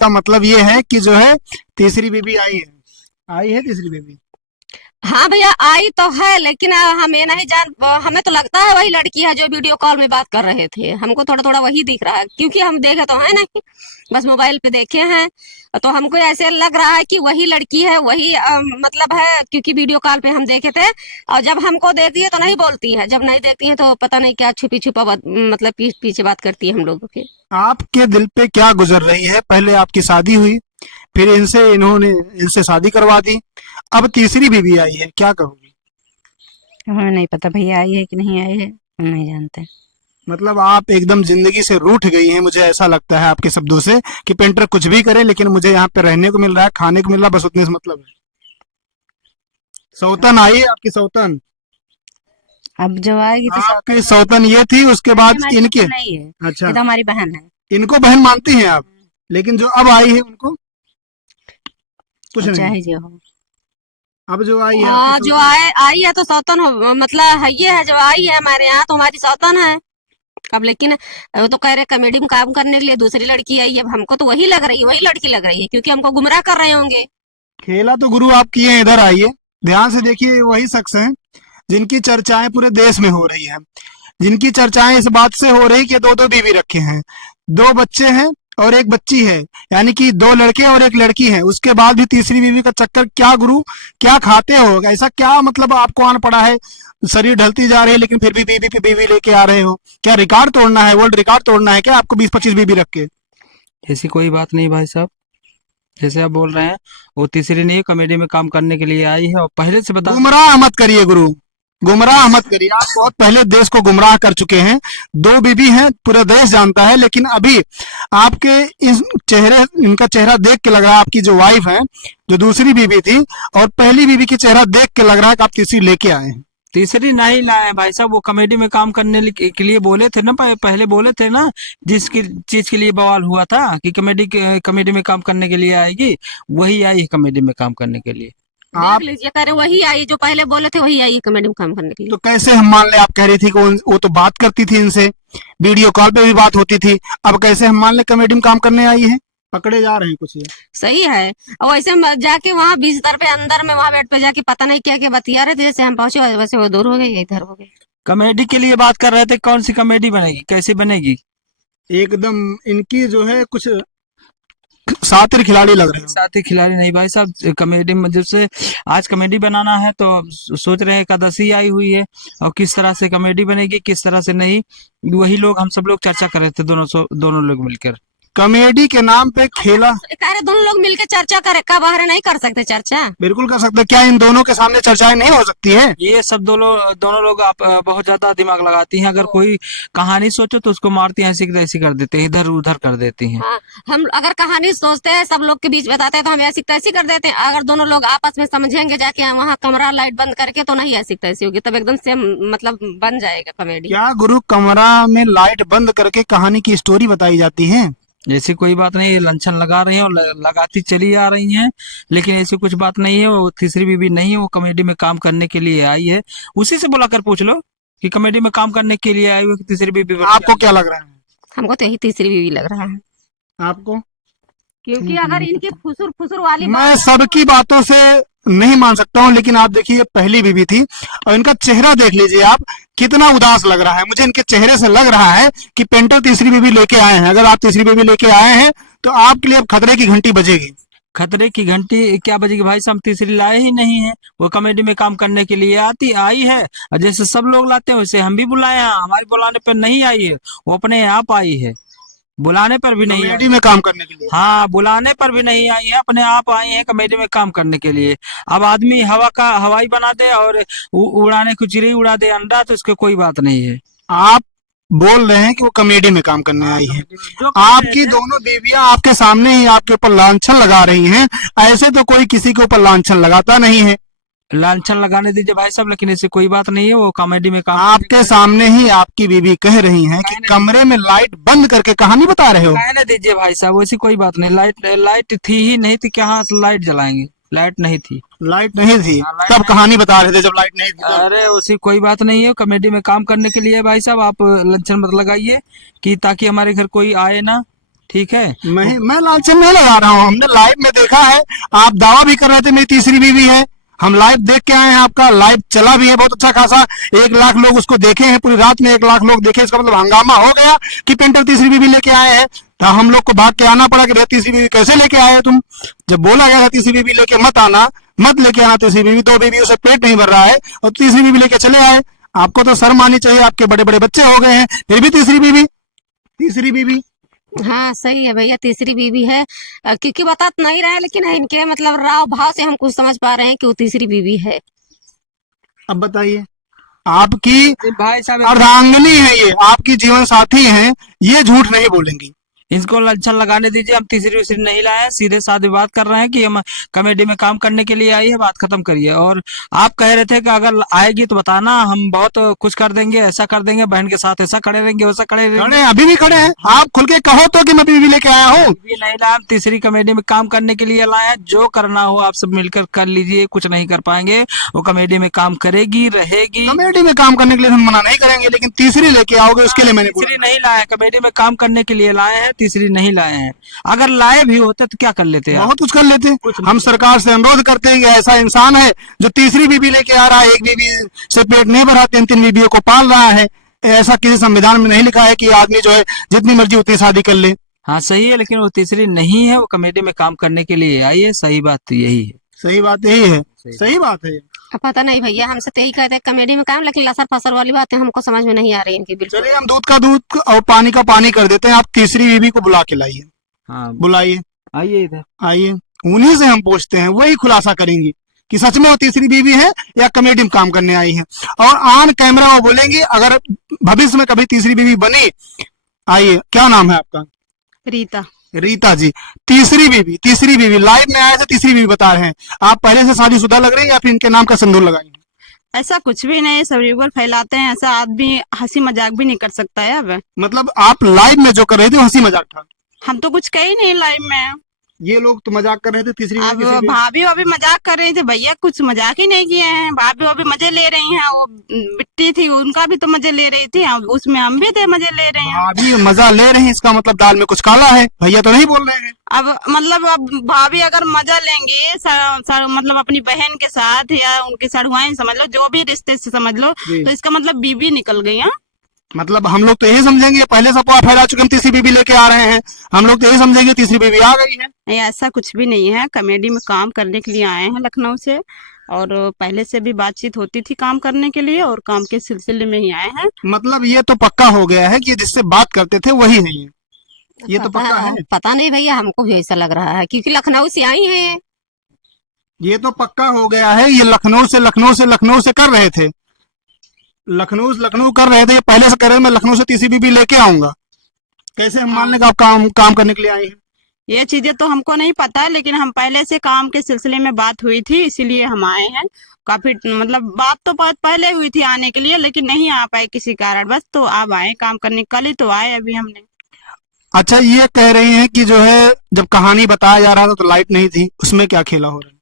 का मतलब ये है कि जो है तीसरी बीबी आई है तीसरी बीबी। हाँ भैया, आई तो है, लेकिन हमें नहीं हमें तो लगता है वही लड़की है जो वीडियो कॉल में बात कर रहे थे। हमको थोड़ा थोड़ा वही दिख रहा है, क्योंकि हम देखे तो है नहीं, बस मोबाइल पे देखे हैं। तो हमको ऐसे लग रहा है कि वही लड़की है, वही मतलब है, क्योंकि वीडियो कॉल पे हम देखे थे। और जब हमको देखती है तो नहीं बोलती है, जब नहीं देखती है तो पता नहीं क्या छुपी छुपा मतलब पीछे बात करती है हम लोगों के। आपके दिल पे क्या गुजर रही है? पहले आपकी शादी हुई, फिर इनसे शादी करवा दी, अब तीसरी बीवी आई है, क्या कहोगी? हमें नहीं पता भैया आई है कि नहीं आई है, हम नहीं जानते। मतलब आप एकदम जिंदगी से रूठ गई हैं, मुझे ऐसा लगता है आपके शब्दों से कि पेंटर कुछ भी करे लेकिन मुझे यहाँ पे रहने को मिल रहा है, खाने को मिल रहा है, बस उतने से मतलब है। सौतन आई है आपकी सौतन? अब जो आएगी तो आपकी सौतन ये थी, उसके ये बाद हमारी इनके। बहन नहीं है, अच्छा, ये तो हमारी बहन है। इनको बहन मानती हैं आप, लेकिन जो अब आई है उनको कुछ अब नहीं। चाहे जो हो। अब जो आई है आपकी हाँ, जो सौतन। आई है तो सौतन मतलब है, ये है जो आई है हमारे यहाँ तो हमारी सौतन है। अब लेकिन वो तो कह रहे कॉमेडी में काम करने के लिए दूसरी लड़की आई है। अब हमको तो वही लग रही है, वही लड़की लग रही है, क्योंकि हमको गुमराह कर रहे होंगे। खेला तो गुरु आप किए हैं, इधर आइए, ध्यान से देखिए, ये वही शख्स हैं जिनकी चर्चाएं पूरे देश में हो रही है, जिनकी चर्चाएं इस बात से हो रही कि दो दो बीवी रखे हैं, दो बच्चे हैं और एक बच्ची है, यानी कि दो लड़के और एक लड़की है, उसके बाद भी तीसरी बीवी का चक्कर। क्या गुरु, क्या खाते हो? ऐसा क्या मतलब आपको आन पड़ा है? शरीर ढलती जा रही है लेकिन फिर भी बीवी पे बीवी लेके आ रहे हो, क्या रिकॉर्ड तोड़ना है, वर्ल्ड रिकॉर्ड तोड़ना है क्या आपको 20-25 बीवी रख के? ऐसी कोई बात नहीं भाई साहब, जैसे आप बोल रहे हैं, वो तीसरी नहीं, कॉमेडी में काम करने के लिए आई है। और पहले से बता गुमराह मत करिए गुरु, गुमराह मत करिए, आप बहुत पहले देश को गुमराह कर चुके हैं। दो बीबी हैं, पूरा देश जानता है, लेकिन अभी आपके इस चेहरे, इनका चेहरा देख के लग रहा है आपकी जो वाइफ है, जो दूसरी बीबी थी, और पहली बीबी की चेहरा देख के लग रहा है कि आप तीसरी लेके आए हैं। तीसरी नहीं लाए भाई साहब, वो कॉमेडी में काम करने के लिए बोले थे ना, पहले बोले थे ना, जिसकी चीज के लिए बवाल हुआ था कि कॉमेडी में काम करने के लिए आएगी, वही आई है कॉमेडी में काम करने के लिए। आप देख लीजिए, कह रहे वही आई, जो पहले बोले थे वही आई है कॉमेडी में काम करने के लिए। तो कैसे हम मान ले? आप कह रही थी कि वो तो बात करती थी इनसे, वीडियो कॉल पे भी बात होती थी, अब कैसे हम मान ले कॉमेडी में काम करने आई है? पकड़े जा रहे हैं कुछ ये। सही है। और वैसे जाके वहाँ बिस्तर पे अंदर में वहाँ बेड पे जाके पता नहीं क्या क्या बतिया रहे थे, जैसे हम पहुंचे वैसे वो दूर हो गए, इधर हो गए। कॉमेडी के लिए बात कर रहे थे, कौन सी कॉमेडी बनेगी, कैसी बनेगी? एकदम इनकी जो है कुछ शातिर खिलाड़ी लग रहे हो। साथ ही खिलाड़ी नहीं भाई साहब, कॉमेडी में जब से आज कॉमेडी बनाना है तो सोच रहे हैं एकादशी आई हुई है, और किस तरह से कॉमेडी बनेगी किस तरह से नहीं, वही लोग हम सब लोग चर्चा कर रहे थे, दोनों लोग मिलकर। कॉमेडी के नाम पे खेला। कह रहे दोनों लोग मिलके चर्चा करे, का बाहर नहीं कर सकते चर्चा? बिल्कुल कर सकते हैं। क्या इन दोनों के सामने चर्चाएं नहीं हो सकती है? ये सब दोनों लोग आप बहुत ज्यादा दिमाग लगाती हैं। अगर कोई कहानी सोचो तो उसको मारती हैं, ऐसी की तैसी कर देते हैं, इधर उधर कर देती हैं। हाँ, हम अगर कहानी सोचते हैं, सब लोग के बीच बताते हैं, तो हम ऐसी तैसी कर देते हैं। अगर दोनों लोग आपस में समझेंगे जाके वहाँ कमरा लाइट बंद करके, तो नहीं ऐसी तैसी होगी, तब एकदम से मतलब बन जाएगा कॉमेडी। क्या गुरु, कमरा में लाइट बंद करके कहानी की स्टोरी बताई जाती है? ऐसी कोई बात नहीं, लंछन लगा रही हैं और लगाती चली आ रही हैं, लेकिन ऐसी कुछ बात नहीं है। वो तीसरी बीवी नहीं है, वो कॉमेडी में काम करने के लिए आई है। उसी से बुलाकर पूछ लो कि कॉमेडी में काम करने के लिए आई हुई कि तीसरी बीवी बन के आपको आई क्या लग रहा है? हमको तो यही तीसरी बीवी लग रहा है, आपको? क्योंकि अगर इनकी फुसुर फुसुर वाली मैं बात सबकी बातों से नहीं मान सकता हूँ, लेकिन आप देखिए, पहली बीवी थी और इनका चेहरा देख लीजिए आप, कितना उदास लग रहा है। मुझे इनके चेहरे से लग रहा है कि पेंटर तीसरी बीवी लेके आए हैं। अगर आप तीसरी बीवी लेके आए हैं तो आपके लिए अब खतरे की घंटी बजेगी। खतरे की घंटी क्या बजेगी भाई साहब, तीसरी लाए ही नहीं है, वो कॉमेडी में काम करने के लिए आई है। और जैसे सब लोग लाते हैं वैसे हम भी बुलाए हैं, हमारे बुलाने पर नहीं आई है, वो अपने आप आई है, बुलाने पर भी नहीं आई। कॉमेडी में काम करने के लिए। हाँ, बुलाने पर भी नहीं आई है, अपने आप आई है कॉमेडी में काम करने के लिए। अब आदमी हवाई बना दे और उड़ाने को चिड़ै उड़ा दे अंडा, तो इसके कोई बात नहीं है। आप बोल रहे हैं कि वो कॉमेडी में काम करने आई है। जो आपकी दोनों बीवियां आपके सामने ही आपके ऊपर लांछन लगा रही हैं, ऐसे तो कोई किसी के ऊपर लांछन लगाता नहीं है। लांछन लगाने दीजिए भाई साहब, लेकिन ऐसी कोई बात नहीं है, वो कॉमेडी में काम आपके सामने ही आपकी बीवी कह रही हैं कि कमरे में लाइट बंद करके कहानी बता रहे हो। कहने दीजिए भाई साहब, ऐसी कोई बात नहीं। लाइट थी ही नहीं थी, कहाँ से लाइट जलाएंगे, लाइट नहीं थी। लाइट नहीं थी लाइट तब नहीं। कहानी बता रहे थे, जब लाइट नहीं थी तब। अरे उसी कोई बात नहीं है, कॉमेडी में काम करने के लिए भाई साहब, आप लंचन मत लगाइए कि ताकि हमारे घर कोई आए ना, ठीक है। मैं लालचन नहीं लगा रहा हूँ, हमने लाइव में देखा है, आप दावा भी कर रहे थे मेरी तीसरी बीवी है, हम लाइव देख के आए हैं, आपका लाइव चला भी है बहुत अच्छा खासा, 1 लाख लोग उसको देखे हैं, पूरी रात में 1 लाख लोग देखे, इसका मतलब हंगामा हो गया कि पेंटर तीसरी बीवी लेके आए हैं। तो हम लोग को भाग के आना पड़ा कि भैया तीसरी बीवी कैसे लेके आए हो तुम, जब बोला गया था तीसरी बीवी लेके मत आना, मत लेके आना तीसरी बीवी, 2 बीवियों से पेट नहीं भर रहा है और तीसरी बीवी लेके चले आए। आपको तो शर्म आनी चाहिए, आपके बड़े बड़े बच्चे हो गए हैं, फिर भी तीसरी बीवी। हाँ सही है भैया, तीसरी बीवी है। क्योंकि बता तो नहीं रहे, लेकिन इनके मतलब राव भाव से हम कुछ समझ पा रहे हैं कि वो तीसरी बीवी है। अब बताइए, आपकी भाई साहब अर्धांगिनी है ये, आपकी जीवन साथी है, ये झूठ नहीं बोलेंगी। इसको लक्षण लगाने दीजिए, हम तीसरी उसरी नहीं लाए हैं, सीधे साधे बात कर रहे हैं कि हम कॉमेडी में काम करने के लिए आई है, बात खत्म करिए। और आप कह रहे थे कि अगर आएगी तो बताना, हम बहुत कुछ कर देंगे, ऐसा कर देंगे, बहन के साथ ऐसा खड़े रहेंगे, वैसा खड़े रहेंगे। अभी भी खड़े हैं, आप खुल के कहो तो कि मैं बीवी लेके आया हूँ। नहीं लाए, हम तीसरी कॉमेडी में काम करने के लिए लाए हैं, जो करना हो आप सब मिलकर कर लीजिए, कुछ नहीं कर पाएंगे, वो कॉमेडी में काम करेगी, रहेगी। कॉमेडी में काम करने के लिए हम मना नहीं करेंगे, लेकिन तीसरी लेके आओगे उसके लिए मैंने तीसरी नहीं लाए, कॉमेडी में काम करने के लिए लाए हैं, तीसरी नहीं लाए हैं। अगर लाए भी होते तो क्या कर लेते हैं, बहुत कुछ कर लेते। हम सरकार से अनुरोध करते हैं कि ऐसा इंसान है जो तीसरी बीवी लेके आ रहा है, एक बीवी से पेट नहीं भरा, 3 बीवियों को पाल रहा है, ऐसा किसी संविधान में नहीं लिखा है कि आदमी जो है जितनी मर्जी उतनी शादी कर ले। हाँ सही है, लेकिन वो तीसरी नहीं है, वो कॉमेडी में काम करने के लिए आई है, सही बात तो यही है। सही बात यही है, सही बात है। अब पता नहीं भैया, हमसे तो यही कहते हैं कॉमेडी में काम, लेकिन लसर फसर वाली बातें हमको समझ में नहीं आ रही इनकी बिल्कुल। चलिए हम दूध का दूध और पानी का पानी कर देते हैं, आप तीसरी बीवी को बुला के लाइए। हाँ बुलाइए, आइए इधर आइए, उन्हीं से हम पूछते हैं, वही खुलासा करेंगी कि सच में वो तीसरी बीवी है या कॉमेडी में काम करने आई है, और ऑन कैमरा वो बोलेंगी अगर भविष्य में कभी तीसरी बीवी बनी। आइए, क्या नाम है आपका? रीता। रीता जी, तीसरी बीवी लाइव में आए थे, तीसरी बीवी बता रहे हैं, आप पहले से शादीशुदा लग रही है या फिर इनके नाम का सिंदूर लगाई? ऐसा कुछ भी नहीं, सब यूट्यूबर फैलाते हैं, ऐसा आदमी हंसी मजाक भी नहीं कर सकता है। अब मतलब आप लाइव में जो कर रहे थे हंसी मजाक था? हम तो कुछ कही नहीं लाइव में। ये लोग तो मजाक कर रहे थे, तीसरी अब बीवी भाभी अभी मजाक कर रहे थे, भैया कुछ मजाक ही नहीं किए हैं, भाभी अभी मजे ले रही हैं, वो बिट्टी थी उनका भी तो मजे ले रही थी, उसमें हम भी थे मजे ले रहे हैं। भाभी मजा ले रहे हैं, इसका मतलब दाल में कुछ काला है, भैया तो नहीं बोल रहे हैं। अब मतलब अब भाभी अगर मजा लेंगी मतलब अपनी बहन के साथ या उनकी सड़ुआएं समझ लो, जो भी रिश्ते से समझ लो, तो इसका मतलब बीवी निकल गई। हाँ मतलब हम लोग तो यही समझेंगे, पहले से अफवाह फैला चुके हम तीसरी बीवी लेके आ रहे हैं, हम लोग तो यही समझेंगे तीसरी बीवी आ गई है। नहीं, ऐसा कुछ भी नहीं है, कॉमेडी में काम करने के लिए आए हैं लखनऊ से, और पहले से भी बातचीत होती थी काम करने के लिए, और काम के सिलसिले में ही आए हैं। मतलब ये तो पक्का हो गया है कि जिससे बात करते थे वही है ये तो पक्का है। पता नहीं भैया, हमको भी ऐसा लग रहा है, क्योंकि लखनऊ से आई है। ये तो पक्का हो गया है, ये लखनऊ से कर रहे थे, लखनऊ कर रहे थे, ये पहले से कर रहे थे मैं लखनऊ से तीसरी बीवी लेके आऊंगा। कैसे हम मान लें कि आप काम करने के लिए आए हैं? ये चीजें तो हमको नहीं पता, लेकिन हम पहले से काम के सिलसिले में बात हुई थी, इसीलिए हम आए हैं। काफी मतलब बात तो बहुत पहले हुई थी आने के लिए, लेकिन नहीं आ पाए किसी कारण, बस तो अब आए काम करने, कल ही तो आए अभी हमने। अच्छा, ये कह रही हैं कि जो है जब कहानी बताया जा रहा था तो लाइट नहीं थी, उसमें क्या खेला हो रहा है?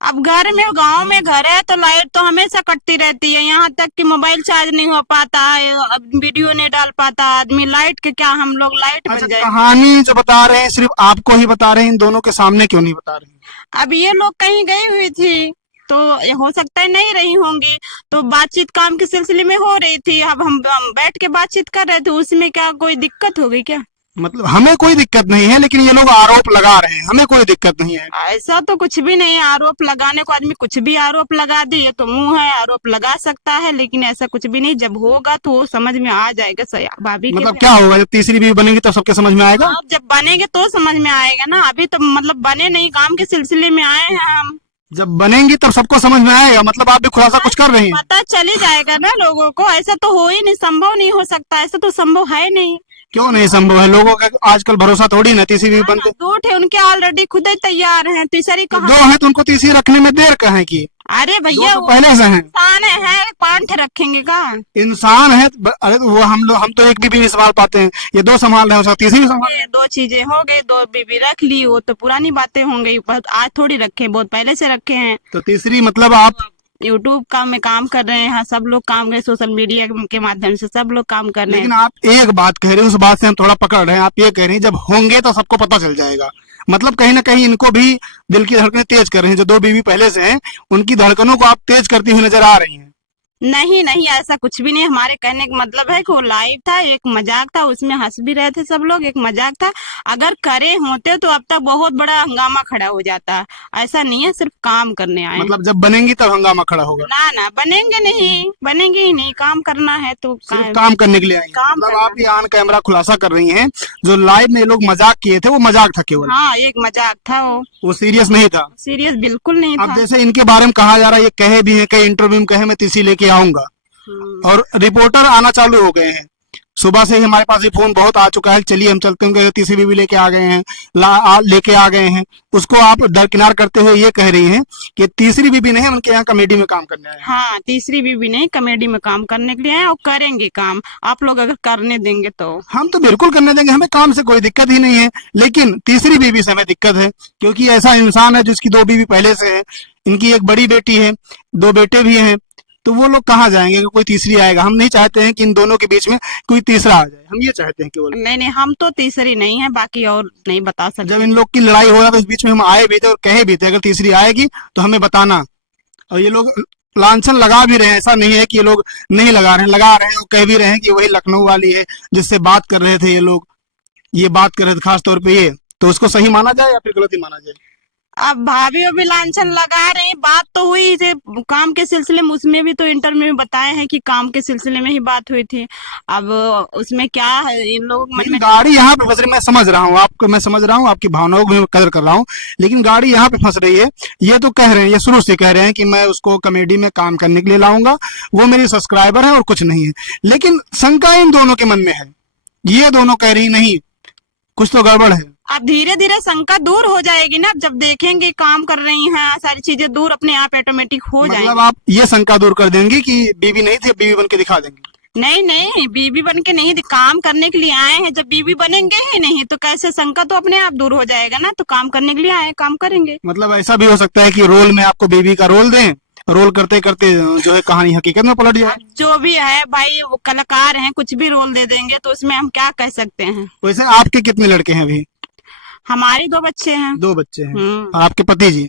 अब घर में, गांव में घर है तो लाइट तो हमेशा कटती रहती है, यहाँ तक कि मोबाइल चार्ज नहीं हो पाता है, अब वीडियो नहीं डाल पाता आदमी, लाइट के क्या हम लोग लाइट बन जाए। कहानी जो बता रहे हैं सिर्फ आपको ही बता रहे हैं, इन दोनों के सामने क्यों नहीं बता रहे हैं? अब ये लोग कहीं गई हुई थी तो हो सकता है नहीं रही होंगी, तो बातचीत काम के सिलसिले में हो रही थी, अब हम बैठ के बातचीत कर रहे थे, उसमें क्या कोई दिक्कत हो गई क्या? मतलब हमें कोई दिक्कत नहीं है, लेकिन ये लोग आरोप लगा रहे हैं, हमें कोई दिक्कत नहीं है। ऐसा तो कुछ भी नहीं है, आरोप लगाने को आदमी कुछ भी आरोप लगा दे, ये तो मुंह है, आरोप लगा सकता है, लेकिन ऐसा कुछ भी नहीं, जब होगा तो वो समझ में आ जाएगा। सही भाभी मतलब क्या होगा जब तीसरी बीवी बनेगी तब सबके समझ में आएगा? जब बनेंगे तो समझ में आएगा ना, अभी तो मतलब बने नहीं, काम के सिलसिले में आए हैं हम। जब बनेंगी तब सबको समझ में आएगा, मतलब आप भी खुलासा कुछ कर रही हैं। पता चल ही जाएगा ना लोगों को, ऐसा तो हो ही नहीं, संभव नहीं हो सकता, ऐसा तो संभव है नहीं। क्यों नहीं संभव है? लोगों का आजकल भरोसा थोड़ी ना तीसरी बीवी बनते। दो थे उनके ऑलरेडी खुद ही तैयार हैं, तीसरी कहाँ? दो है तो उनको तीसरी रखने में देर कहाँ की? अरे भैया तो पहले से हैं। इंसान है, 5 रखेंगे का? इंसान है, अरे वो हम तो एक बीवी नहीं संभाल पाते हैं, ये 2 संभाल रहे हैं, तीसरी संभाल। 2 चीजें हो गई, 2 बीबी रख ली, वो तो पुरानी बातें होंगी, बहुत आज थोड़ी रखे, बहुत पहले से रखे हैं। तो तीसरी मतलब आप यूट्यूब का में काम कर रहे हैं, हाँ, सब लोग काम कर रहे हैं, सोशल मीडिया के माध्यम से सब लोग काम कर रहे लेकिन हैं। आप एक बात कह रहे हैं, उस बात से हम थोड़ा पकड़ रहे हैं। आप ये कह रहे हैं जब होंगे तो सबको पता चल जाएगा, मतलब कहीं ना कहीं इनको भी दिल की धड़कनें तेज कर रहे हैं। जो दो बीवी पहले से हैं उनकी धड़कनों को आप तेज करती हुई नजर आ रही हैं। नहीं नहीं, ऐसा कुछ भी नहीं। हमारे कहने का मतलब है कि वो लाइव था, एक मजाक था, उसमें हंस भी रहे थे सब लोग, एक मजाक था। अगर करे होते तो अब तक बहुत बड़ा हंगामा खड़ा हो जाता। ऐसा नहीं है, सिर्फ काम करने आए हैं। मतलब जब बनेंगी तब हंगामा खड़ा होगा, ना ना, बनेंगे नहीं, बनेंगे ही नहीं। काम करना है तो सिर्फ काम करने के लिए आई हैं। काम मतलब करना। आप ये ऑन कैमरा खुलासा कर रही हैं, जो लाइव में ये लोग मजाक किए थे वो मजाक था केवल, हाँ, एक मजाक था, वो सीरियस नहीं था। सीरियस बिल्कुल नहीं अब था। जैसे इनके बारे में कहा जा रहा है, ये कहे भी हैं, कई इंटरव्यू में कहे मैं तीसी लेके आऊंगा, और रिपोर्टर आना चालू हो गए हैं। सुबह से ही हमारे पास ये फोन बहुत आ चुका है, चलिए हम चलते हैं, तीसरी बीवी लेके आ गए हैं, लेके आ गए हैं। उसको आप दरकिनार करते हुए ये कह रही हैं कि तीसरी बीवी नहीं, उनके यहाँ कमेटी में काम करने आए हैं। हाँ, तीसरी बीवी नहीं, कॉमेडी में काम करने के लिए आए और करेंगे काम, आप लोग अगर करने देंगे तो। हम तो बिल्कुल करने देंगे, हमें काम से कोई दिक्कत ही नहीं है, लेकिन तीसरी बीवी से हमें दिक्कत है, क्योंकि ऐसा इंसान है जिसकी दो बीवी पहले से है। इनकी एक बड़ी बेटी है, दो बेटे भी हैं, तो वो लोग कहाँ जाएंगे कि कोई तीसरी आएगा। हम नहीं चाहते हैं कि इन दोनों के बीच में कोई तीसरा आ जाए, हम ये चाहते हैं केवल। नहीं नहीं, हम तो तीसरी नहीं है, बाकी और नहीं बता सकते। जब इन लोग की लड़ाई हो रहा था, इस बीच में हम आए भी थे और कहे भी थे अगर तीसरी आएगी तो हमें बताना। और ये लोग लांछन लगा भी रहे हैं, ऐसा नहीं है कि ये लोग नहीं लगा रहे हैं, लगा रहे हैं और कह भी रहे हैं कि वही लखनऊ वाली है जिससे बात कर रहे थे ये लोग, ये बात कर रहे थे खास तौर पे ये। तो उसको सही माना जाए या फिर गलत ही माना जाए? अब भाभी भी लांछन लगा रहे हैं, बात तो हुई थी काम के सिलसिले में, उसमें भी तो इंटरव्यू में बताए हैं कि काम के सिलसिले में ही बात हुई थी। अब उसमें क्या है, इन लोगों के मन लेकिन में गाड़ी यहाँ पे फंस रही, मैं समझ रहा हूँ आपको, मैं समझ रहा हूँ आपकी भावनाओं की मैं कदर कर रहा हूँ, लेकिन गाड़ी यहाँ पे फंस रही है। ये तो कह रहे हैं, ये शुरू से कह रहे हैं कि मैं उसको कॉमेडी में काम करने के लिए लाऊंगा, वो मेरी सब्सक्राइबर है और कुछ नहीं है। लेकिन शंका इन दोनों के मन में है, ये दोनों कह रही नहीं, कुछ तो गड़बड़ है। अब धीरे धीरे शंका दूर हो जाएगी ना, जब देखेंगे काम कर रही हैं, सारी चीजें दूर अपने आप ऑटोमेटिक हो मतलब जाएंगी। आप ये शंका दूर कर देंगे कि बीवी नहीं थी, बीवी बन के दिखा देंगे? नहीं नहीं, बीबी बन के नहीं, काम करने के लिए आए हैं। जब बीबी बनेंगे ही नहीं तो कैसे, शंका तो अपने आप दूर हो जाएगा ना। तो काम करने के लिए आए, काम करेंगे। मतलब ऐसा भी हो सकता है कि रोल में आपको बीवी का रोल दें, रोल करते करते जो है कहानी हकीकत में पलट जाए। अब जो भी है भाई, वो कलाकार हैं, कुछ भी रोल दे देंगे तो उसमें हम क्या कह सकते हैं। वैसे आपके कितने लड़के हैं अभी? हमारे 2 बच्चे हैं। 2 बच्चे हैं। हम्म। और आपके पति जी?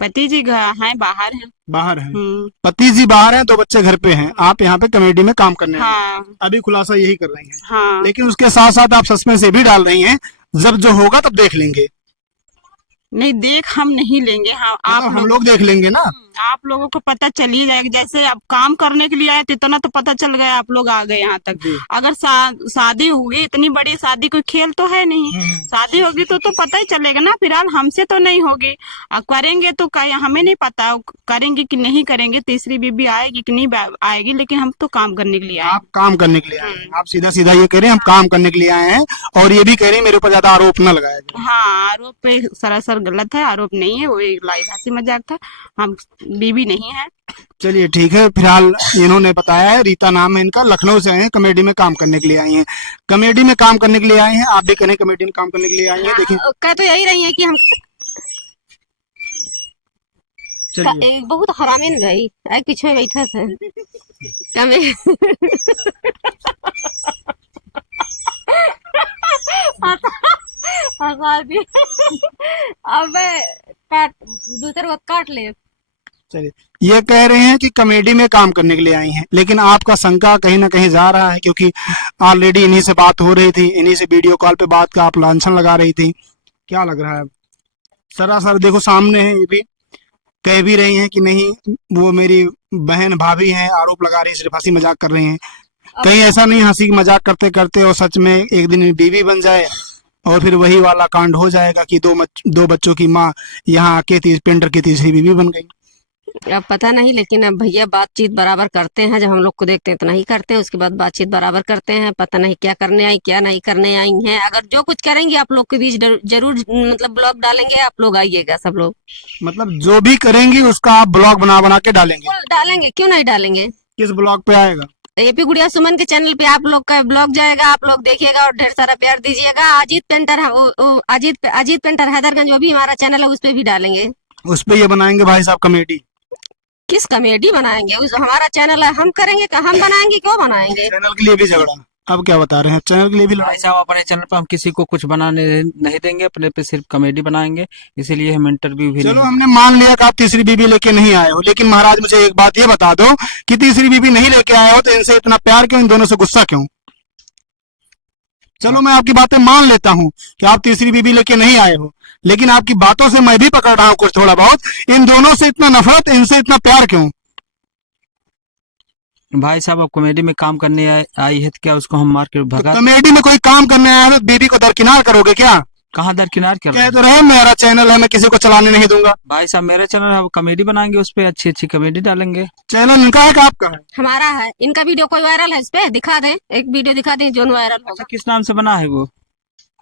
पति जी हैं, बाहर हैं। बाहर हैं। हम्म। पति जी बाहर हैं, 2 बच्चे घर पे हैं, आप यहाँ पे कॉमेडी में काम करने आए हैं। हाँ अभी खुलासा यही कर रही हैं। हाँ। लेकिन उसके साथ साथ आप सस्पेंस ये भी डाल रही हैं, जब जो होगा तब देख लेंगे। नहीं, देख हम नहीं लेंगे। हाँ, मतलब आप हम लोग देख लेंगे ना। आप लोगों को पता चल ही जाएगा। जैसे अब काम करने के लिए आए थे, इतना तो पता चल गया, आप लोग आ गए यहाँ तक। जी। अगर शादी होगी, इतनी बड़ी शादी कोई खेल तो है नहीं। शादी होगी तो पता ही चलेगा ना। फिलहाल हमसे तो नहीं होगी, अब करेंगे तो हमें नहीं पता करेंगे कि नहीं करेंगे, तीसरी बीबी आएगी कि नहीं आएगी, लेकिन हम तो काम करने के लिए आए। आप काम करने के लिए आए हैं, आप सीधा सीधा ये कह रहे हैं हम काम करने के लिए आए हैं, और ये भी कह रहे हैं मेरे ऊपर ज्यादा आरोप न लगाया जाए। हाँ, आरोप पे सरासर गलत है, आरोप नहीं है, वो एक लाइव हंसी मजाक था। हम बीबी नहीं है। चलिए ठीक है। फिलहाल इन्होंने बताया है, रीता नाम है इनका, लखनऊ से आए हैं, कॉमेडी में काम करने के लिए आई हैं। कॉमेडी में काम करने के लिए आए हैं, आप भी कहें कॉमेडी में काम करने के लिए आई हैं। देखिए कह तो यही रही है कि हम चलिए एक बहुत हरामी न भाई आए पीछे बैठा थे कमे अब काट दूसरे को काट ले। चलिए, ये कह रहे हैं कि कॉमेडी में काम करने के लिए आई हैं, लेकिन आपका शंका कहीं ना कहीं जा रहा है, क्योंकि ऑलरेडी इन्हीं से बात हो रही थी, इन्हीं से वीडियो कॉल पे बात का आप लांछन लगा रही थी। क्या लग रहा है? सरासर देखो सामने है, ये भी कह भी रही हैं कि नहीं वो मेरी बहन भाभी हैं, आरोप लगा रही है, सिर्फ हंसी मजाक कर रही हैं। कहीं ऐसा नहीं हंसी मजाक करते करते और सच में एक दिन बीवी बन जाए और फिर वही वाला कांड हो जाएगा कि दो बच्चों की माँ यहाँ आके पेंटर की तीसरी बीवी बन गई। अब पता नहीं, लेकिन अब भैया बातचीत बराबर करते हैं, जब हम लोग को देखते हैं तो नहीं करते हैं, उसके बाद बातचीत बराबर करते हैं। पता नहीं क्या करने आई क्या नहीं करने आई हैं। अगर जो कुछ करेंगे आप लोग के बीच जरूर मतलब ब्लॉग डालेंगे, आप लोग आइएगा सब लोग। मतलब जो भी करेंगी उसका आप ब्लॉग बना बना के डालेंगे? डालेंगे, क्यों नहीं डालेंगे। किस ब्लॉग पे आएगा? एपी गुड़िया सुमन के चैनल पे आप लोग का ब्लॉग जाएगा, आप लोग देखिएगा और ढेर सारा प्यार दीजिएगा। अजीत पेंटर अजीत पेंटर हैदरगंज, वो भी हमारा चैनल है, उस पे भी डालेंगे। उस पे ये बनाएंगे भाई साहब कॉमेडी। किस कॉमेडी बनाएंगे? उस हमारा चैनल है, हम करेंगे कि हम बनाएंगे, क्यों बनाएंगे? चैनल के लिए भी झगड़ा, अब क्या बता रहे हैं, चैनल के लिए भी लड़ाई। भाई साहब अपने चैनल पे हम किसी को कुछ बनाने नहीं देंगे, अपने पे सिर्फ कॉमेडी बनाएंगे, इसीलिए हम इंटरव्यू भी चलो नहीं। हमने मान लिया कि आप तीसरी बीबी लेके नहीं आए हो, लेकिन महाराज मुझे एक बात ये बता दो कि तीसरी बीबी नहीं लेके आए हो तो इनसे इतना प्यार क्यों, इन दोनों से गुस्सा क्यों? चलो मैं आपकी बातें मान लेता हूँ कि आप तीसरी बीबी लेके नहीं आए हो, लेकिन आपकी बातों से मैं भी पकड़ रहा हूँ कुछ थोड़ा बहुत, इन दोनों से इतना नफरत, इनसे इतना प्यार क्यों? भाई साहब अब कॉमेडी में काम करने आई है तो क्या उसको हम मार के तो भगा? कॉमेडी में कोई काम करने आया है तो बीबी को दरकिनार करोगे क्या? कहाँ दरकिनार कर रहे कह हैं? तो रहे मेरा चैनल है, मैं किसी को चलाने नहीं दूंगा। भाई साहब मेरा चैनल है, कॉमेडी बनाएंगे, उस पर अच्छी अच्छी कॉमेडी डालेंगे। चैनल इनका है कि आपका है? हमारा है। इनका वीडियो कोई वायरल है? इस पे दिखा दें, एक वीडियो दिखा दें जो वायरल होगा। अच्छा किस नाम से बना है वो?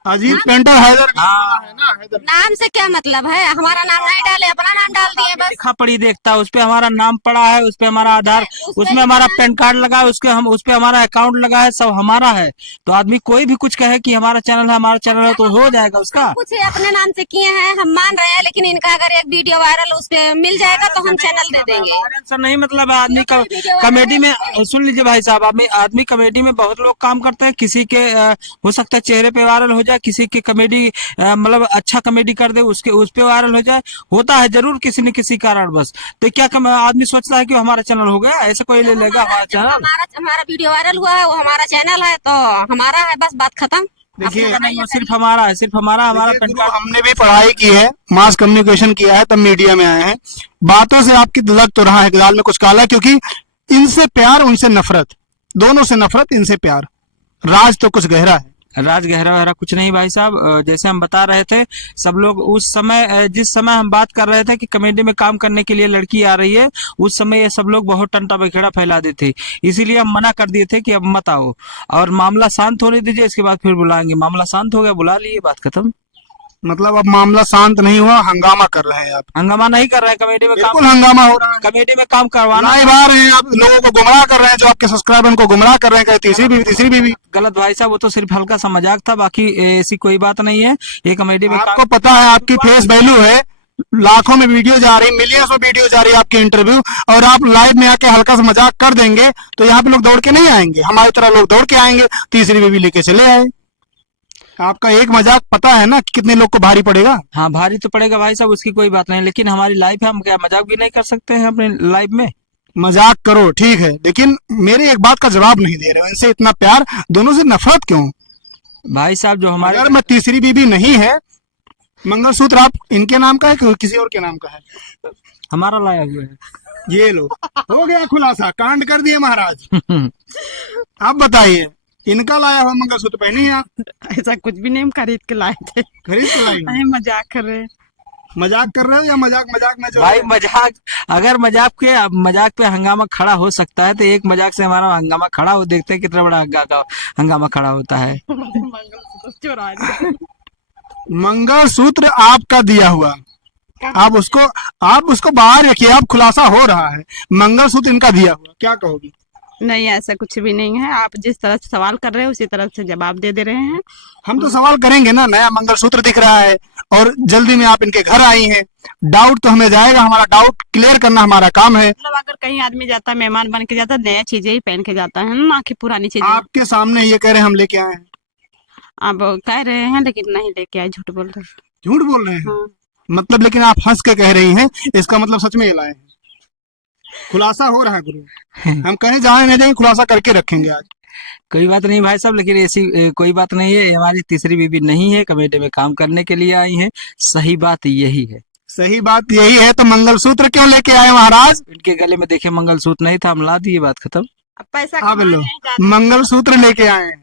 अजीत पेंटर हैदर हाँ। है ना, हैदर। नाम से क्या मतलब है? हमारा नाम नहीं डाले, अपना नाम डाल दिए बस। लिखा पढ़ी देखता, उस पे हमारा नाम पड़ा है, उस पे हमारा आधार, उसमें हमारा पैन कार्ड लगा है, उसके हम उस पे हमारा अकाउंट लगा है, सब हमारा है। तो आदमी कोई भी कुछ कहे कि हमारा चैनल है, हमारा चैनल है, तो हो जाएगा उसका। कुछ अपने नाम से किए हैं, हम मान रहे हैं, लेकिन इनका अगर एक वीडियो वायरल उस पे मिल जाएगा तो हम चैनल दे देंगे। सर नहीं मतलब है, आदमी कॉमेडी में, सुन लीजिए भाई साहब, आदमी कॉमेडी में बहुत लोग काम करते हैं, किसी के हो सकता है चेहरे पे वायरल हो जाए, किसी की कॉमेडी मतलब अच्छा कॉमेडी कर दे, उसके उस पे वायरल हो जाए, होता है जरूर किसी न किसी कारण बस। तो क्या आदमी सोचता है कि हमारा चैनल हो गया, ऐसा कोई ले लेगा हमारा चैनल? हमारा वीडियो वायरल हुआ है, वो हमारा चैनल है तो हमारा है, बस बात खत्म। देखिए नहीं वो सिर्फ हमारा है, सिर्फ हमारा पैन गुरु, कार्ड। हमने भी पढ़ाई की है, मास कम्युनिकेशन किया है, तब मीडिया में आए हैं। बातों से आपकी लग तो रहा है कि दाल में कुछ काला, क्योंकि इनसे प्यार उनसे नफरत, दोनों से नफरत इनसे प्यार, राज तो कुछ गहरा है। राज गहरा वहरा कुछ नहीं भाई साहब, जैसे हम बता रहे थे, सब लोग उस समय, जिस समय हम बात कर रहे थे कि कॉमेडी में काम करने के लिए लड़की आ रही है, उस समय ये सब लोग बहुत टंटा बखेड़ा फैला देते थे, इसीलिए हम मना कर दिए थे कि अब मत आओ और मामला शांत होने दीजिए, इसके बाद फिर बुलाएंगे। मामला शांत हो गया, बुला लिए, बात खत्म। मतलब अब मामला शांत नहीं हुआ, हंगामा कर रहे हैं आप? हंगामा नहीं कर रहे हैं, कॉमेडी में काम, बिल्कुल हंगामा हो रहा है। कॉमेडी में काम करवाना लाइव आ रहे हैं, आप लोगों को गुमराह कर रहे हैं, जो आपके सब्सक्राइबर उनको गुमराह कर रहे हैं, तीसरी बीवी। गलत भाई साहब, वो तो सिर्फ हल्का सा मजाक था, बाकी ऐसी कोई बात नहीं है। ये कॉमेडी में आपको पता है आपकी फेस वैल्यू है, लाखों में वीडियो जा रही, मिलियंस में वीडियो जा रही है आपकी इंटरव्यू, और आप लाइव में आके हल्का सा मजाक कर देंगे तो यहाँ पे लोग दौड़ के नहीं आएंगे, हमारी तरह लोग दौड़ के आएंगे, तीसरी बीवी लेके चले आए। आपका एक मजाक पता है ना कितने लोग को भारी पड़ेगा? हाँ भारी तो पड़ेगा भाई साहब, उसकी कोई बात नहीं, लेकिन हमारी लाइफ है, हम क्या मजाक भी नहीं कर सकते हैं अपने लाइफ में? मजाक करो ठीक है, लेकिन मेरे एक बात का जवाब नहीं दे रहे हो, इनसे इतना प्यार, दोनों से नफरत क्यों? भाई साहब जो हमारे, अगर मैं तीसरी बीवी नहीं है, मंगलसूत्र आप इनके नाम का है कि किसी और के नाम का है? हमारा लाया हुआ है। ये लो, हो गया खुलासा, कांड कर दिए महाराज। आप बताइए, इनका लाया हुआ मंगलसूत्र पहनी है आप? ऐसा कुछ भी नहीं, हम खरीद के लाए थे। खरीद के लाई हो? नहीं, मजाक कर रहे हैं। मजाक कर रहे हो या मजाक में जो भाई मजाक, अगर मजाक पे हंगामा खड़ा हो सकता है तो एक मजाक से हमारा हंगामा खड़ा हो, देखते हैं कितना बड़ा हंगामा खड़ा होता है। मंगलसूत्र चुरा लिए। मंगलसूत्र आपका दिया हुआ, आप उसको बाहर रखिए, आप खुलासा हो रहा है, मंगलसूत्र इनका दिया हुआ, क्या कहोगी? नहीं, ऐसा कुछ भी नहीं है, आप जिस तरह से सवाल कर रहे हैं उसी तरह से जवाब दे रहे हैं। हम तो सवाल करेंगे ना, नया मंगलसूत्र दिख रहा है और जल्दी में आप इनके घर आई हैं, डाउट तो हमें जाएगा, हमारा डाउट क्लियर करना हमारा काम है। मतलब अगर कहीं आदमी जाता है, मेहमान बन के जाता है, नया चीजें ही पहन के जाता है ना, कि पुरानी चीजें। आपके सामने ये कह रहे हैं हम लेके आए हैं, आप कह रहे हैं लेकिन नहीं लेके आए, झूठ बोल रहे हैं। झूठ बोल रहे हैं? हाँ। मतलब लेकिन आप हंस के कह रही हैं, इसका मतलब सच में ये लाए हैं। खुलासा हो रहा है गुरु, हम कहीं जाने नहीं देंगे, खुलासा करके रखेंगे आज। कोई बात नहीं भाई साहब, लेकिन ऐसी कोई बात नहीं है, हमारी तीसरी बीवी नहीं है, कमेटी में काम करने के लिए आई है, सही बात यही है। सही बात यही है, तो मंगलसूत्र क्यों लेके आए महाराज? इनके गले में देखे मंगलसूत्र नहीं था, हम ला दिए, बात खत्म। अब पैसा अब कमाने लो, जाते- मंगलसूत्र लेके आए हैं।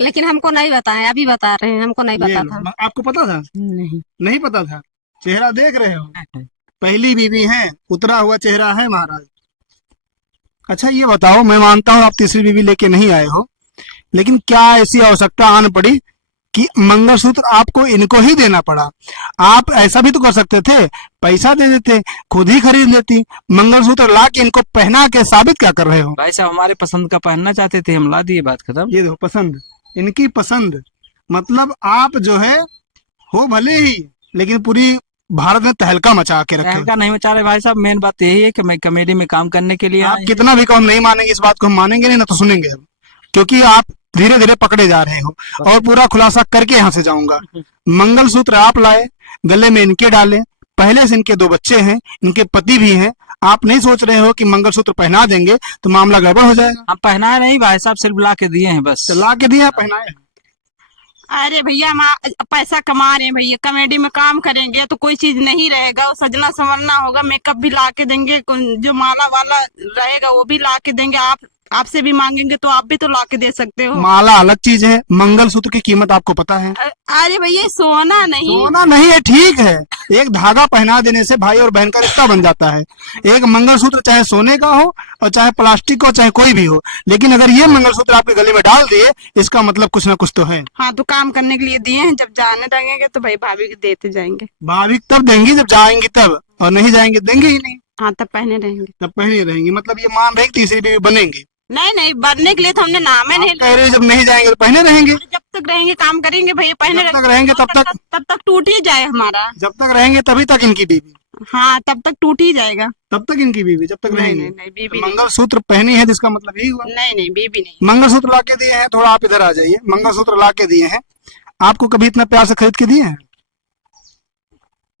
लेकिन हमको नहीं बताए, अभी बता रहे हैं, हमको नहीं ये पता लो, था। आपको पता था? नहीं। नहीं पता था? चेहरा देख रहे हो, पहली बीवी है, उतरा हुआ चेहरा है महाराज। अच्छा ये बताओ, मैं मानता हूँ आप तीसरी बीवी लेके नहीं आए हो, लेकिन क्या ऐसी आवश्यकता आन पड़ी कि मंगलसूत्र आपको इनको ही देना पड़ा? आप ऐसा भी तो कर सकते थे, पैसा दे देते, खुद ही खरीद लेती, मंगलसूत्र ला के इनको पहना के साबित क्या कर रहे हो? भाई साहब हमारे पसंद का पहनना चाहते थे, हम ला दिए, बात खत्म। ये देखो, पसंद, इनकी पसंद, मतलब आप जो है हो भले ही, लेकिन पूरी भारत में तहलका मचा के रखे। का नहीं मचा रहे भाई साहब, मेन बात यही है कि मैं कॉमेडी में काम करने के लिए आप आए हैं। कितना भी कहो हम नहीं मानेंगे, इस बात को हम मानेंगे नहीं ना तो सुनेंगे हम, क्योंकि आप धीरे धीरे पकड़े जा रहे हो और पूरा खुलासा करके यहाँ से जाऊंगा। मंगलसूत्र आप लाए, गले में इनके डाले, पहले से इनके 2 बच्चे हैं, इनके पति भी हैं। आप नहीं सोच रहे हो कि मंगलसूत्र पहना देंगे तो मामला गड़बड़ हो जाएगा? हम पहनाए नहीं भाई साहब, सिर्फ ला के दिए हैं बस। ला के दिया, पहनाए? अरे भैया हम पैसा कमा रहे हैं भैया, कॉमेडी में काम करेंगे तो कोई चीज नहीं रहेगा, सजना संवरना होगा, मेकअप भी ला के देंगे, जो माला वाला रहेगा वो भी ला के देंगे। आपसे भी मांगेंगे तो आप भी तो ला के दे सकते हो। माला अलग चीज है, मंगलसूत्र की कीमत आपको पता है? अरे भैया सोना नहीं। सोना नहीं है, ठीक है, एक धागा पहना देने से भाई और बहन का रिश्ता बन जाता है। एक मंगलसूत्र चाहे सोने का हो और चाहे प्लास्टिक का हो, चाहे कोई भी हो, लेकिन अगर ये मंगलसूत्र आपके गले में डाल दिए इसका मतलब कुछ ना कुछ तो है। हाँ तो काम करने के लिए दिए हैं, जब जाने लगेंगे तो भाई भाभी को देते जाएंगे। भाभी तब देंगी जब जाएंगी तब, और नहीं जाएंगे देंगे ही नहीं। हाँ तब पहने रहेंगे। तब पहने रहेंगी, मतलब ये मान रहे तीसरी बीवी बनेंगे? नहीं बनने के लिए तो हमने नाम है नहीं कह रहे जब नहीं जाएंगे तो पहने रहेंगे? जब तक रहेंगे काम करेंगे भैया, पहने जब तक रहेंगे तब तक टूट ही जाए हमारा। जब तक रहेंगे तभी तक इनकी बीवी? हाँ तब तक टूट ही जाएगा। तब तक इनकी बीवी, जब तक रहेंगे। नहीं बीबी मंगलसूत्र पहनी है जिसका मतलब यही हुआ। नहीं बीबी नहीं। मंगलसूत्र ला के दिए हैं, थोड़ा आप इधर आ जाइए। मंगलसूत्र ला के दिए हैं, आपको कभी इतना प्यार से खरीद के दिए हैं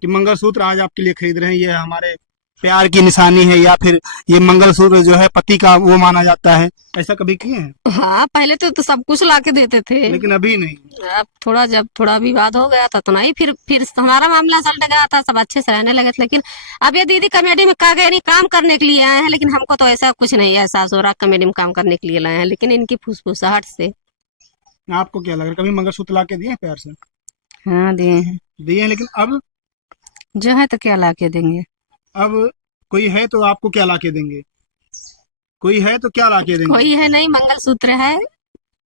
कि मंगलसूत्र आज आपके लिए खरीद रहे हैं, ये हमारे प्यार की निशानी है, या फिर ये मंगलसूत्र जो है पति का वो माना जाता है, ऐसा कभी किए हैं? हाँ पहले तो सब कुछ ला के देते थे, लेकिन अभी नहीं। अब जब थोड़ा विवाद हो गया था तो नहीं, फिर हमारा मामला सलट गया था, सब अच्छे से रहने लगे थे। लेकिन अब ये दीदी कॉमेडी में कहा गया नहीं काम करने के लिए आए हैं, लेकिन हमको तो ऐसा कुछ नहीं एहसास हो रहा कॉमेडी में काम करने के लिए लाए हैं, लेकिन इनकी फुसफुसाहट से। आपको क्या लग रहा है, कभी मंगलसूत्र ला के दिए हैं प्यार से? हाँ दिए हैं। दिए हैं, लेकिन अब जो है तो क्या ला के देंगे? अब कोई है तो आपको क्या ला के देंगे? कोई है तो क्या ला के देंगे? कोई है नहीं, मंगलसूत्र है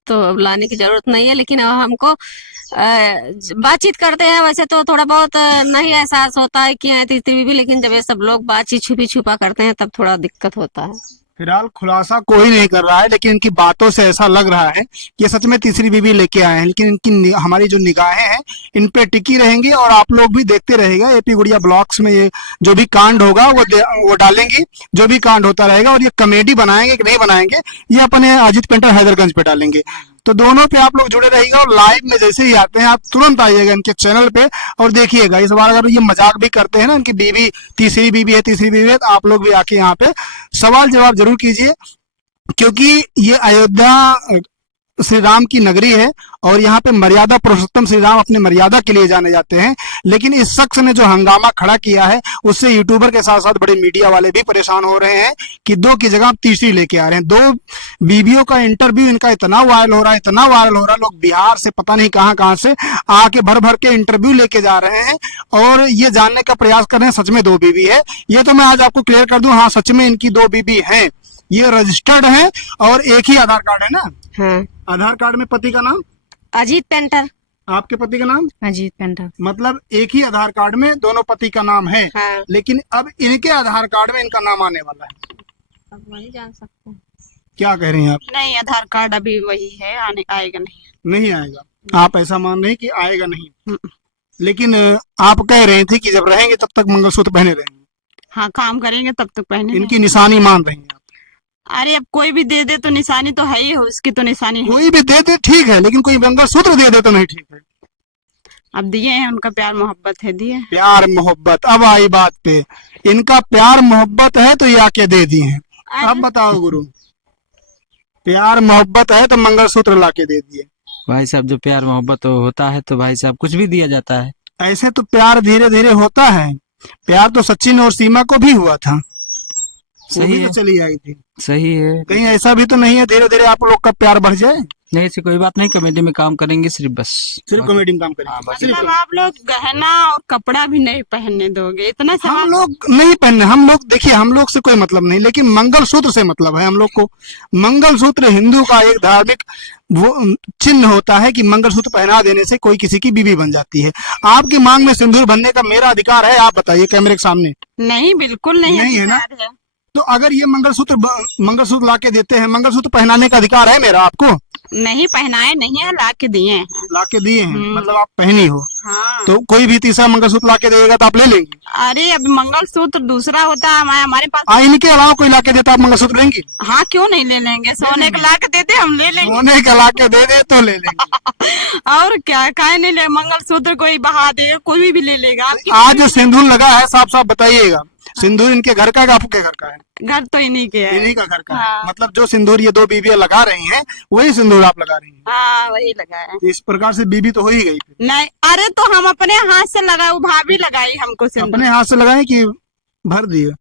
तो अब लाने की जरूरत नहीं है। लेकिन अब हमको बातचीत करते हैं वैसे तो थोड़ा बहुत नहीं एहसास होता है कि है तीसरी बीवी, लेकिन जब ये सब लोग बातचीत छुपी छुपा करते हैं तब थोड़ा दिक्कत होता है। फिलहाल खुलासा कोई नहीं कर रहा है, लेकिन इनकी बातों से ऐसा लग रहा है कि ये सच में तीसरी बीवी लेके आए हैं। लेकिन इनकी हमारी जो निगाहें हैं इन पे टिकी रहेंगी और आप लोग भी देखते रहेगा। एपी गुड़िया ब्लॉग्स में ये जो भी कांड होगा वो डालेंगे, जो भी कांड होता रहेगा। और ये कॉमेडी बनाएंगे कि नहीं बनाएंगे ये अपने अजीत पेंटर हैदरगंज पे डालेंगे। तो दोनों पे आप लोग जुड़े रहिएगा और लाइव में जैसे ही आते हैं आप तुरंत आइएगा इनके चैनल पे और देखिएगा। इस बार अगर ये मजाक भी करते हैं ना, इनकी बीवी तीसरी बीवी है तो आप लोग भी आके यहाँ पे सवाल जवाब जरूर कीजिए, क्योंकि ये अयोध्या श्री राम की नगरी है और यहाँ पे मर्यादा पुरुषोत्तम श्री राम अपने मर्यादा के लिए जाने जाते हैं। लेकिन इस शख्स ने जो हंगामा खड़ा किया है उससे यूट्यूबर के साथ साथ बड़े मीडिया वाले भी परेशान हो रहे हैं कि 2 की जगह आप तीसरी लेके आ रहे हैं। 2 बीवियों का इंटरव्यू इनका इतना वायरल हो रहा है, इतना वायरल हो रहा है, लोग बिहार से पता नहीं कहाँ से आके भर भर के इंटरव्यू लेके जा रहे हैं और ये जानने का प्रयास कर रहे हैं सच में 2 बीवी है। ये तो मैं आज आपको क्लियर कर दूं, हाँ सच में इनकी 2 बीवी है, ये रजिस्टर्ड है और एक ही आधार कार्ड है ना। हाँ। आधार कार्ड में पति का नाम अजीत पेंटर। आपके पति का नाम अजीत पेंटर। मतलब एक ही आधार कार्ड में दोनों पति का नाम है। हाँ। लेकिन अब इनके आधार कार्ड में इनका नाम आने वाला है। अब वही जान सकते हैं। क्या कह रही हैं आप? नहीं आधार कार्ड अभी वही है, आएगा नहीं आएगा। आप ऐसा मान रहे हैं कि आएगा नहीं, लेकिन आप कह रहे थे कि जब रहेंगे तब तक मंगलसूत्र पहने रहेंगे। हाँ काम करेंगे तब तक पहने। इनकी निशानी मान रही हैं आप? अरे अब कोई भी दे दे तो निशानी तो है ही, उसकी तो निशानी है। कोई भी दे दे ठीक है, लेकिन कोई मंगलसूत्र दे दे तो नहीं ठीक है। अब दिए हैं, उनका प्यार मोहब्बत है, दिए। प्यार मोहब्बत, अब आई बात पे। इनका प्यार मोहब्बत है तो ये आके दे दिए हैं। अब बताओ गुरु, प्यार मोहब्बत है तो मंगलसूत्र ला के दे दिए। भाई साहब जो प्यार मोहब्बत होता है तो भाई साहब कुछ भी दिया जाता है। ऐसे तो प्यार धीरे धीरे होता है। प्यार तो सचिन और सीमा को भी हुआ था, सही तो है। चली आई थी। सही है। कहीं ऐसा भी तो नहीं है धीरे धीरे आप लोग का प्यार बढ़ जाए? नहीं ऐसी कोई बात नहीं, कॉमेडी में काम करेंगे सिर्फ बस। सिर्फ कॉमेडी में काम करेंगे। हाँ, बस। मतलब आप लोग गहना और कपड़ा भी नहीं पहनने दोगे, इतना हम सामान? लोग नहीं पहनने, हम लोग देखिए हम लोग से कोई मतलब नहीं, लेकिन मंगलसूत्र से मतलब है हम लोग को। मंगलसूत्र हिंदू का एक धार्मिक वो चिन्ह होता है कि मंगलसूत्र पहना देने से कोई किसी की बीवी बन जाती है। आपकी मांग में सिंदूर भरने का मेरा अधिकार है, आप बताइए कैमरे के सामने। नहीं बिल्कुल नहीं, नहीं है ना? अधिकार है। तो अगर ये मंगलसूत्र ला के देते हैं, मंगलसूत्र पहनाने का अधिकार है मेरा आपको? नहीं पहनाए नहीं है, ला के दिए हैं। ला के दिए हैं, हम्म। मतलब आप पहनी हो। हाँ। तो कोई भी तीसरा मंगलसूत्र ला के देगा तो आप ले लेंगे? अरे अब मंगलसूत्र दूसरा होता है, हमारे पास। इनके अलावा कोई ला के देता आप मंगलसूत्र लेंगे? हाँ, क्यों नहीं ले लेंगे, सोने का ला के देते हम ले लेंगे। सोने का ला के दे दे तो ले लेंगे। और क्या, काहे नहीं ले, मंगलसूत्र कोई बहा देगा, कोई भी ले लेगा। आज जो सिंदूर लगा है साफ साफ बताइएगा, सिंदूर इनके घर का है कि आपके घर का है? घर तो इन्हीं के है। इन्हीं का घर का है। हाँ। मतलब जो सिंदूर ये दो बीबियां लगा रही हैं वही सिंदूर आप लगा रही हैं। हाँ, वही लगाया। इस प्रकार से बीबी तो हो ही गई फिर। नहीं, अरे तो हम अपने हाथ से लगाए, वो भाभी लगाई हमको सिंदूर। अपने हाथ से लगाए कि भर दिए?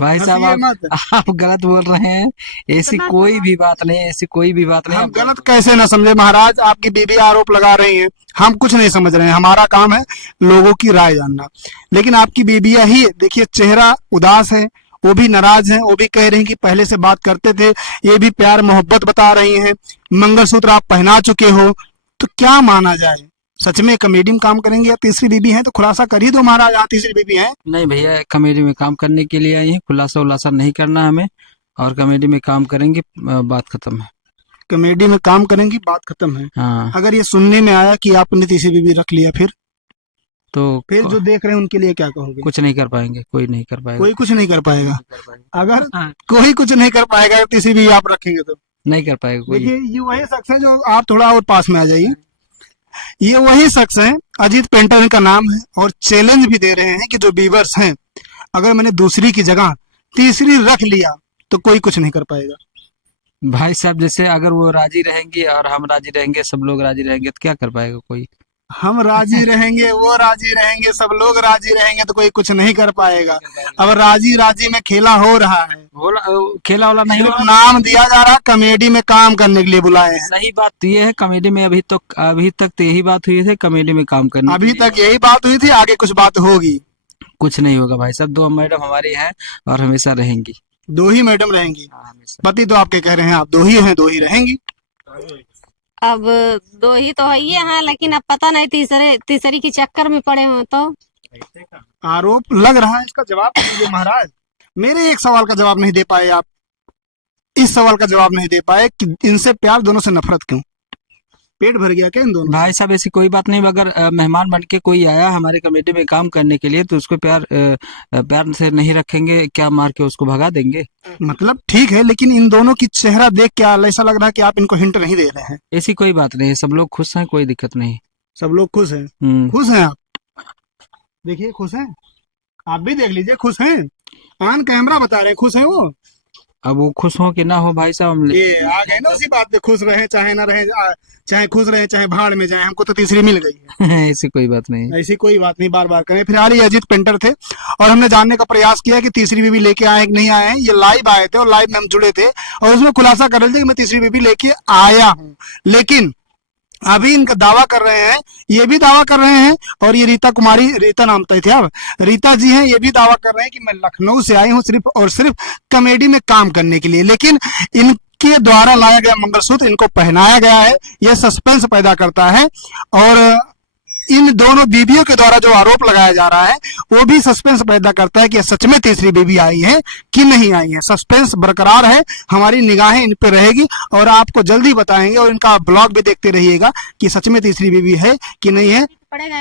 भाई साहब हंसिए मत। आप गलत बोल रहे हैं। ऐसी इतना कोई भी बात नहीं, ऐसी कोई भी बात नहीं। हम आप गलत कैसे ना समझे महाराज, आपकी बीबी आरोप लगा रही है, हम कुछ नहीं समझ रहे हैं, हमारा काम है लोगों की राय जानना। लेकिन आपकी बीबियां ही देखिए, चेहरा उदास है, वो भी नाराज हैं, वो भी कह रही हैं कि पहले से बात करते थे, ये भी प्यार मोहब्बत बता रही हैं, मंगलसूत्र आप पहना चुके हो, तो क्या माना जाए? सच में कॉमेडी में काम करेंगे या तीसरी बीबी है? तो खुलासा कर ही दो महाराज, यहाँ तीसरी बीबी है। नहीं भैया, कॉमेडी में काम करने के लिए आई है, खुलासा उलासा नहीं करना हमें, और कॉमेडी में काम करेंगे, बात खत्म है। कॉमेडी में काम करेंगी, बात खत्म है। हाँ, अगर ये सुनने में आया कि आपने तीसरी बीबी रख लिया, फिर तो जो देख रहे हैं उनके लिए क्या कहोगे? कुछ नहीं कर पाएंगे, कोई नहीं कर पाएगा। कोई कुछ नहीं कर पाएगा। अगर हाँ, कोई कुछ नहीं कर पाएगा अगर तीसरी बीबी आप रखेंगे तो? नहीं कर पाएगा कोई। देखिए, ये वही शख्स है जो, आप थोड़ा और पास में आ जाइए, ये वही शख्स है, अजीत पेंटर इनका नाम है, और चैलेंज भी दे रहे हैं कि जो बीवर्स हैं, अगर मैंने दूसरी की जगह तीसरी रख लिया तो कोई कुछ नहीं कर पाएगा। भाई साहब, जैसे अगर वो राजी रहेंगे और हम राजी रहेंगे, सब लोग राजी रहेंगे, तो क्या कर पाएगा कोई? हम राजी रहेंगे, वो राजी रहेंगे, सब लोग राजी रहेंगे तो कोई कुछ नहीं कर पाएगा। अब राजी राजी में खेला हो रहा है, खेला वाला नहीं सिर्फ होगा। नाम दिया जा रहा है, कॉमेडी में काम करने के लिए बुलाए हैं। सही बात तो ये है, कॉमेडी में अभी तक तो यही बात हुई थी, कॉमेडी में काम करने अभी के लिए। तक यही बात हुई थी, आगे कुछ बात होगी? कुछ नहीं होगा भाई साहब, दो मैडम हमारी हैं और हमेशा रहेंगी। दो ही मैडम रहेंगी? हाँ, हमेशा। पति तो आपके कह रहे हैं आप दो ही हैं, दो ही रहेंगी। अब दो ही तो है ये हैं, लेकिन अब पता नहीं तीसरी के चक्कर में पड़े हो तो। आरोप लग रहा है, इसका जवाब दीजिए महाराज। मेरे एक सवाल का जवाब नहीं दे पाए आप, इस सवाल का जवाब नहीं दे पाए कि इनसे प्यार, दोनों से नफरत क्यों? पेट भर गया क्या इन दोनों? भाई साहब, ऐसी कोई बात नहीं, अगर मेहमान बन के कोई आया हमारे कमेटी में काम करने के लिए, तो उसको प्यार से नहीं रखेंगे क्या? मार के उसको भगा देंगे? मतलब ठीक है, लेकिन इन दोनों की चेहरा देख के ऐसा लग रहा है कि आप इनको हिंट नहीं दे रहे हैं। ऐसी कोई बात नहीं है, सब लोग खुश हैं, कोई दिक्कत नहीं। सब लोग खुश हैं? खुश हैं आप? देखिए, खुश हैं आप भी, देख लीजिए, खुश हैं, ऑन कैमरा बता रहे हैं खुश हैं वो। अब वो खुश हो कि ना हो भाई साहब, हम ये आ गए ना उसी बात पे, खुश रहे चाहे ना रहे, चाहे खुश रहे चाहे भाड़ में जाए, हमको तो तीसरी मिल गई है। ऐसी कोई बात नहीं है। ऐसी कोई बात नहीं, बार बार करें। फिर ये अजीत पेंटर थे और हमने जानने का प्रयास किया कि तीसरी बीबी लेके आए कि नहीं आए हैं। ये लाइव आए थे और लाइव में हम जुड़े थे और उसमें खुलासा कर रहे थे कि मैं तीसरी बीबी लेके आया हूँ, लेकिन अभी इनका दावा कर रहे हैं, ये भी दावा कर रहे हैं, और ये रीता कुमारी, रीता नाम तो थे अब, रीता जी हैं, ये भी दावा कर रहे हैं कि मैं लखनऊ से आई हूँ सिर्फ और सिर्फ कॉमेडी में काम करने के लिए, लेकिन इनके द्वारा लाया गया मंगलसूत्र इनको पहनाया गया है। यह सस्पेंस पैदा करता है और इन दोनों बीबियों के द्वारा जो आरोप लगाया जा रहा है वो भी सस्पेंस पैदा करता है कि सच में तीसरी बीबी आई है कि नहीं आई है। सस्पेंस बरकरार है, हमारी निगाहें इन पे रहेगी और आपको जल्दी बताएंगे, और इनका ब्लॉग भी देखते रहिएगा कि सच में तीसरी बीबी है कि नहीं है। पड़ेगा।